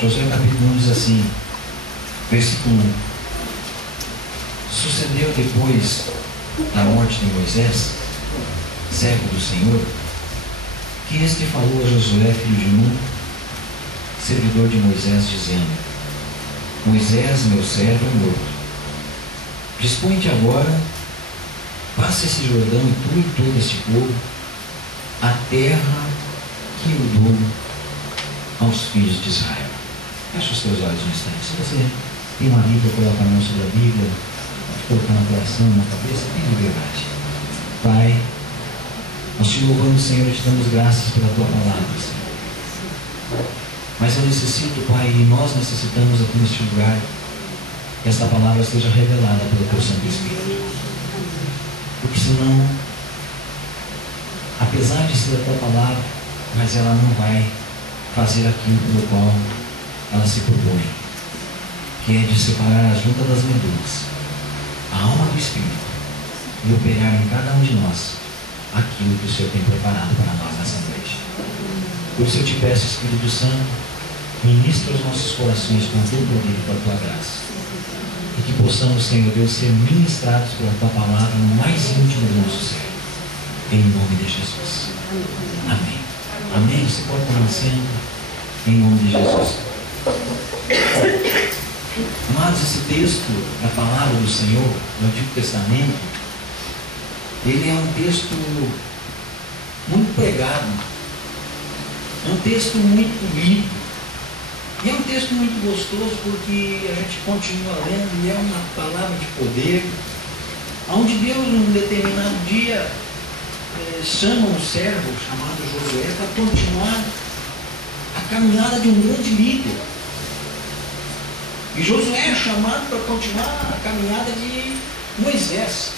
Josué capítulo 1 diz assim, versículo 1: sucedeu depois da morte de Moisés, servo do Senhor, que este falou a Josué, filho de Nun, servidor de Moisés, dizendo: Moisés, meu servo, é morto. Dispõe-te agora, passa esse Jordão, e tu e todo este povo, a terra que eu dou aos filhos de Israel. Fecha os teus olhos um instante. Se você tem uma Bíblia, coloca a mão sobre a Bíblia, pode colocar no coração, na cabeça, tem liberdade. Pai, nós te louvamos, Senhor, e te damos graças pela tua palavra, Senhor. Mas eu necessito, Pai, e nós necessitamos aqui neste lugar, que esta palavra seja revelada pelo teu Santo Espírito. Porque senão, apesar de ser a tua palavra, mas ela não vai fazer aquilo pelo qual ela se propõe, que é de separar a junta das medulas, a alma do Espírito, e operar em cada um de nós aquilo que o Senhor tem preparado para nós nessa noite. Por isso eu te peço, Espírito Santo, ministra os nossos corações com o teu poder e com a tua graça, e que possamos, Senhor Deus, ser ministrados pela tua palavra no mais íntimo do nosso ser, em nome de Jesus. Amém. Amém. Você pode estar nascendo em nome de Jesus. Amados, esse texto da palavra do Senhor no Antigo Testamento, ele é um texto muito pregado, é um texto muito lido, e é um texto muito gostoso porque a gente continua lendo e é uma palavra de poder, onde Deus, num determinado dia, chama um servo chamado Josué para continuar a caminhada de um grande líder. E Josué é chamado para continuar a caminhada de Moisés.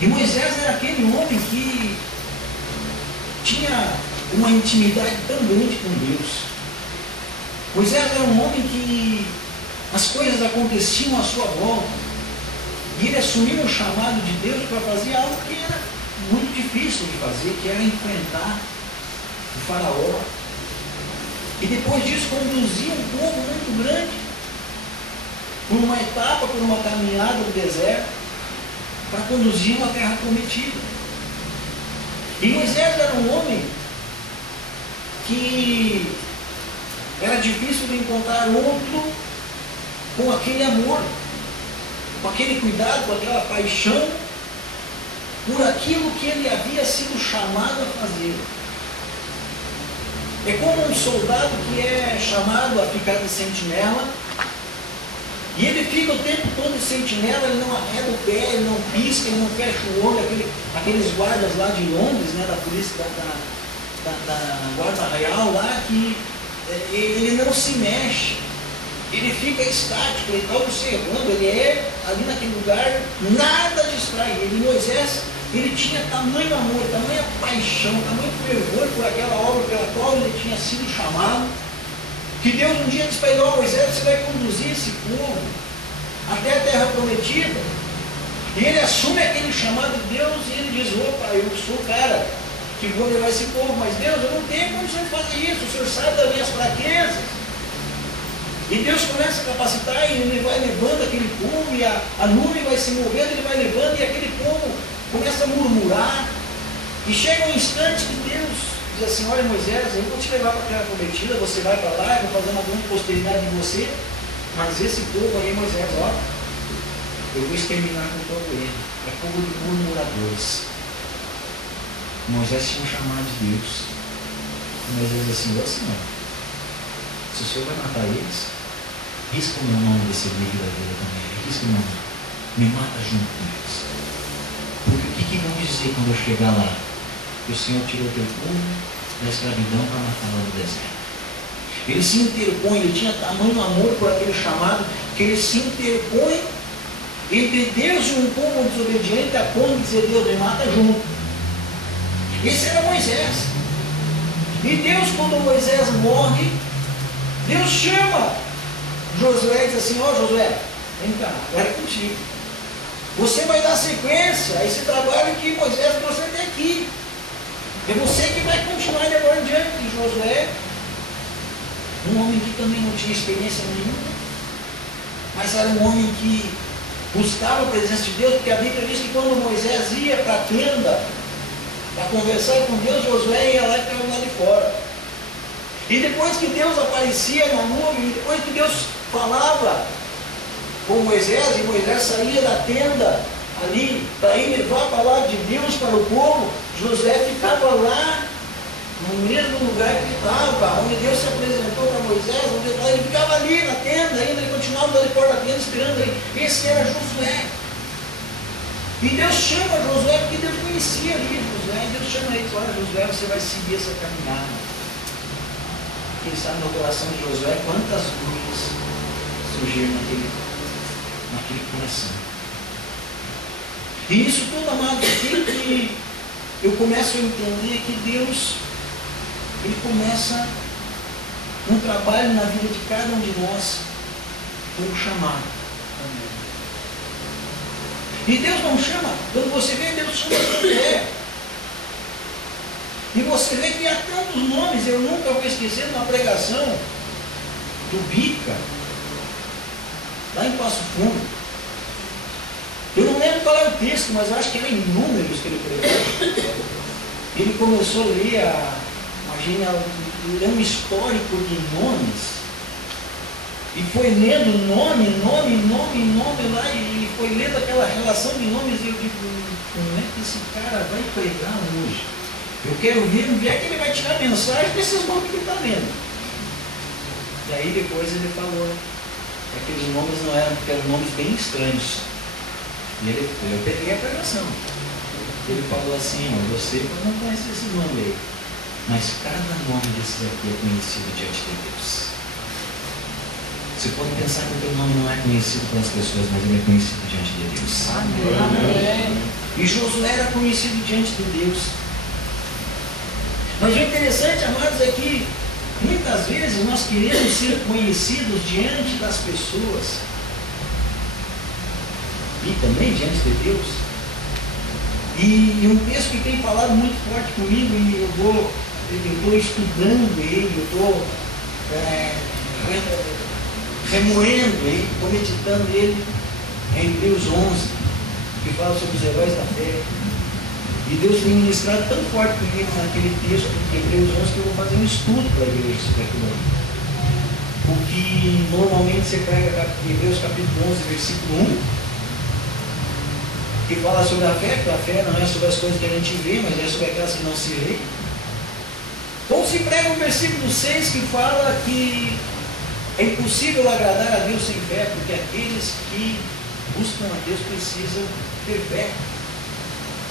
E Moisés era aquele homem que tinha uma intimidade tão grande com Deus. Moisés era um homem que as coisas aconteciam à sua volta. E ele assumiu o chamado de Deus para fazer algo que era muito difícil de fazer, que era enfrentar o faraó. E depois disso conduzia um povo muito grande por uma etapa, por uma caminhada no deserto, para conduzir uma terra prometida. E Moisés era um homem que era difícil de encontrar outro com aquele amor, com aquele cuidado, com aquela paixão por aquilo que ele havia sido chamado a fazer. É como um soldado que é chamado a ficar de sentinela, e ele fica o tempo todo de sentinela, ele não arreda o pé, ele não pisca, ele não fecha o olho, aqueles guardas lá de Londres, né, da polícia, da guarda real lá, que ele não se mexe, ele fica estático, ele está observando, ele é ali naquele lugar, nada distrai ele. Moisés, ele tinha tamanho amor, tamanha paixão, tamanho fervor por aquela obra pela qual ele tinha sido chamado, que Deus um dia disse para ele: Moisés, você vai conduzir esse povo até a terra prometida. E ele assume aquele chamado de Deus e ele diz: opa, eu sou o cara que vou levar esse povo, mas Deus, eu não tenho condição de fazer isso, o Senhor sabe das minhas fraquezas. E Deus começa a capacitar e ele vai levando aquele povo, e a nuvem vai se movendo, ele vai levando, e aquele povo começa a murmurar. E chega um instante que Deus diz assim: olha, Moisés, eu vou te levar para a terra prometida, você vai para lá, eu vou fazer uma grande posteridade de você, mas esse povo aí, Moisés, ó, eu vou exterminar com todo ele, é povo de murmuradores. Moisés tinha um chamado de Deus. E Moisés diz assim: ó Senhor, se o Senhor vai matar eles, risca o meu nome desse livro da vida também, risca o meu nome, me mata junto com eles. Porque o que vão dizer quando eu chegar lá? Que o Senhor tirou teu povo da escravidão para matar lá no deserto. Ele se interpõe, ele tinha tamanho amor por aquele chamado, que ele se interpõe entre Deus e um povo desobediente, a ponto de dizer: Deus, me mata junto. Esse era Moisés. E Deus, quando Moisés morre, Deus chama Josué e diz assim: ó Josué, vem cá, agora é contigo. Você vai dar sequência a esse trabalho que Moisés trouxe até aqui. É você que vai continuar de agora em diante. E Josué, Um homem que também não tinha experiência nenhuma, mas era um homem que buscava a presença de Deus, porque a Bíblia diz que quando Moisés ia para a tenda para conversar com Deus, Josué ia lá e ficava lá de fora. E depois que Deus aparecia na nuvem, depois que Deus falava com Moisés, e Moisés saía da tenda ali para ir levar a palavra de Deus para o povo, Josué ficava lá no mesmo lugar que estava, onde Deus se apresentou para Moisés, ele ficava ali na tenda ainda, ele continuava ali fora da tenda esperando ele. Esse era Josué. E Deus chama Josué porque Deus conhecia ali Josué, e Deus chama ele, olha Josué, você vai seguir essa caminhada. Quem sabe no coração de Josué quantas dúvidas surgiram naquele coração. E isso tudo, amados, aqui que eu começo a entender que Deus, Ele começa um trabalho na vida de cada um de nós com o chamado. E Deus não chama, quando você vê, Deus chama Josué. E você vê que há tantos nomes, eu nunca vou esquecer de uma pregação do Bica, lá em Passo Fundo. Eu não lembro qual era o texto, mas eu acho que era em Números que ele pregou. Ele começou a ler, imagina, um histórico de nomes. E foi lendo nome lá, e foi lendo aquela relação de nomes, e eu digo, como é que esse cara vai pregar hoje? Eu quero ver onde é que ele vai tirar mensagem desses nomes que ele está lendo. E aí depois ele falou, que aqueles nomes não eram, porque eram nomes bem estranhos. E eu peguei a pregação. Ele falou assim, você não conhece esse nome aí, mas cada nome desses aqui é conhecido diante de Deus. Você pode pensar que o teu nome não é conhecido pelas pessoas, mas ele é conhecido diante de Deus. Amém. E Josué era conhecido diante de Deus. Mas o interessante, amados, é que muitas vezes nós queremos ser conhecidos diante das pessoas e também diante de Deus. E um texto que tem falado muito forte comigo, e eu estou estudando ele, eu estou remoendo ele, estou meditando ele, em Hebreus 11, que fala sobre os heróis da fé. E Deus tem ministrado tão forte comigo naquele texto de Hebreus 11 que eu vou fazer um estudo para a igreja sobre aquilo ali. Porque normalmente você pega Hebreus capítulo 11, versículo 1, que fala sobre a fé, porque a fé não é sobre as coisas que a gente vê, mas é sobre aquelas que não se vê. Ou se prega o versículo 6 que fala que é impossível agradar a Deus sem fé, porque aqueles que buscam a Deus precisam ter fé.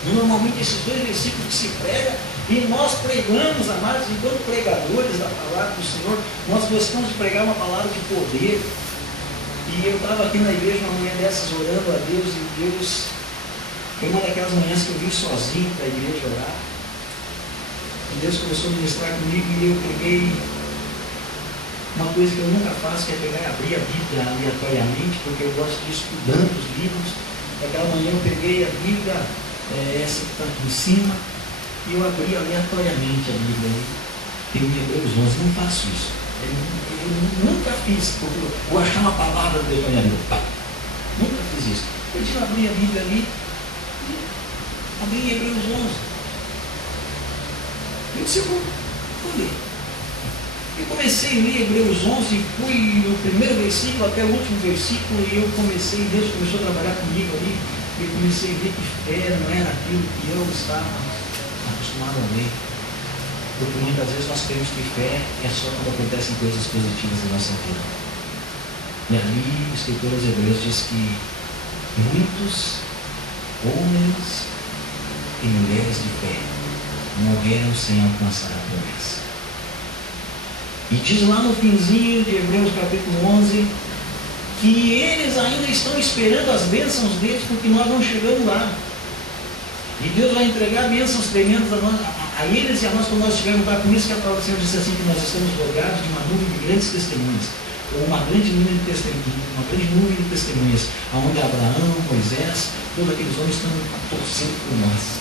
Normalmente esses dois versículos que se prega, e nós pregamos, amados, enquanto pregadores da palavra do Senhor, nós gostamos de pregar uma palavra de poder. E eu estava aqui na igreja uma manhã dessas orando a Deus, e Deus, foi uma daquelas manhãs que eu vim sozinho para a igreja orar. E Deus começou a ministrar comigo, e eu peguei uma coisa que eu nunca faço, que é pegar e abrir a Bíblia aleatoriamente, porque eu gosto de ir estudando os livros. Naquela manhã eu peguei a Bíblia, essa que está aqui em cima, e eu abri aleatoriamente a Bíblia. Tem o Hebreus 11, não faço isso. Eu nunca fiz, porque eu vou achar uma palavra do Deus na minha Bíblia. Nunca fiz isso. Eu tive abrir a Bíblia ali, e abri em Hebreus 11. Eu disse, vou ler. Eu comecei a ler Hebreus 11, fui no primeiro versículo até o último versículo, e eu comecei, Deus começou a trabalhar comigo ali, e eu comecei a ver que fé não era aquilo que eu estava acostumado a ver. Porque muitas vezes nós cremos que fé é só quando acontecem coisas positivas na nossa vida. E ali o escritor aos Hebreus diz que muitos homens e mulheres de fé morreram sem alcançar a promessa. E diz lá no finzinho de Hebreus capítulo 11, que eles ainda estão esperando as bênçãos deles, porque nós não chegamos lá. E Deus vai entregar bênçãos tremendas a eles e a nós quando nós estivermos lá. Com isso que a palavra do Senhor disse assim, que nós estamos rodeados de uma nuvem de grandes testemunhas, ou uma grande nuvem de testemunhas, onde Abraão, Moisés, todos aqueles homens estão torcendo por nós.